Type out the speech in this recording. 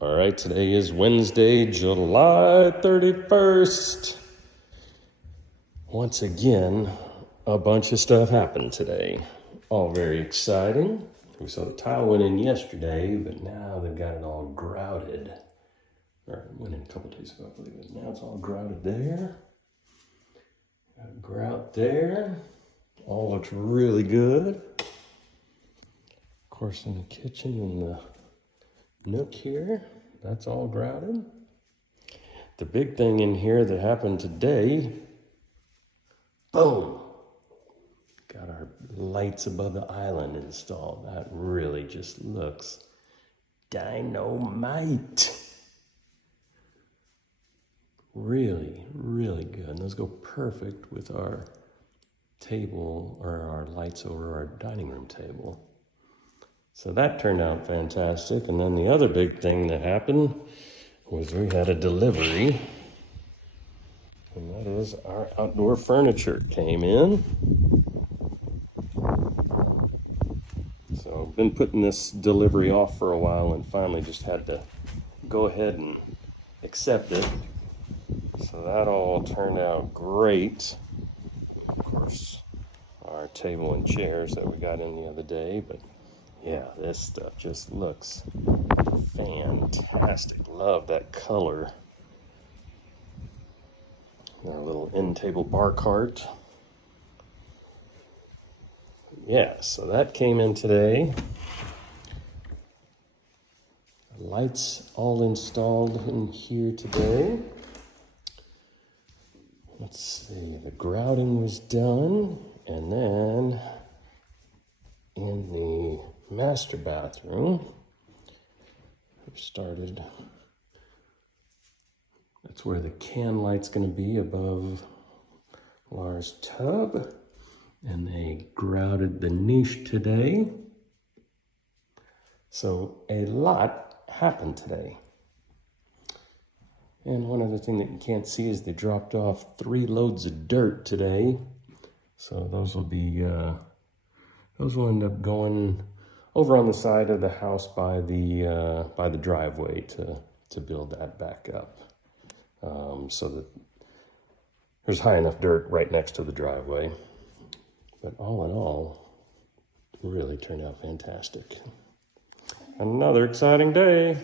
All right, today is Wednesday, July 31st. Once again, a bunch of stuff happened today. All very exciting. We saw the tile went in yesterday, but now they've got it all grouted. Or it went in a couple days ago, I believe it. Now it's all grouted there. Got a grout there. All looks really good. Of course, in the kitchen and the nook here, that's all grouted. The big thing in here that happened today, boom, got our lights above the island installed. That really just looks dynamite. Really, really good. And those go perfect with our table, or our lights over our dining room table. So that turned out fantastic. And then the other big thing that happened was we had a delivery. And that is our outdoor furniture came in. So I've been putting this delivery off for a while and finally just had to go ahead and accept it. So that all turned out great. Of course, our table and chairs that we got in the other day, but yeah, this stuff just looks fantastic. Love that color. Our little end table bar cart. Yeah, so that came in today. Lights all installed in here today. Let's see, the grouting was done, and then in the master bathroom, we started. That's where the can light's going to be above Laura's tub, and they grouted the niche today. So a lot happened today. And one other thing that you can't see is they dropped off 3 loads of dirt today. So those will be, those will end up going over on the side of the house by the driveway to build that back up. So that there's high enough dirt right next to the driveway. But all in all, really turned out fantastic. Another exciting day.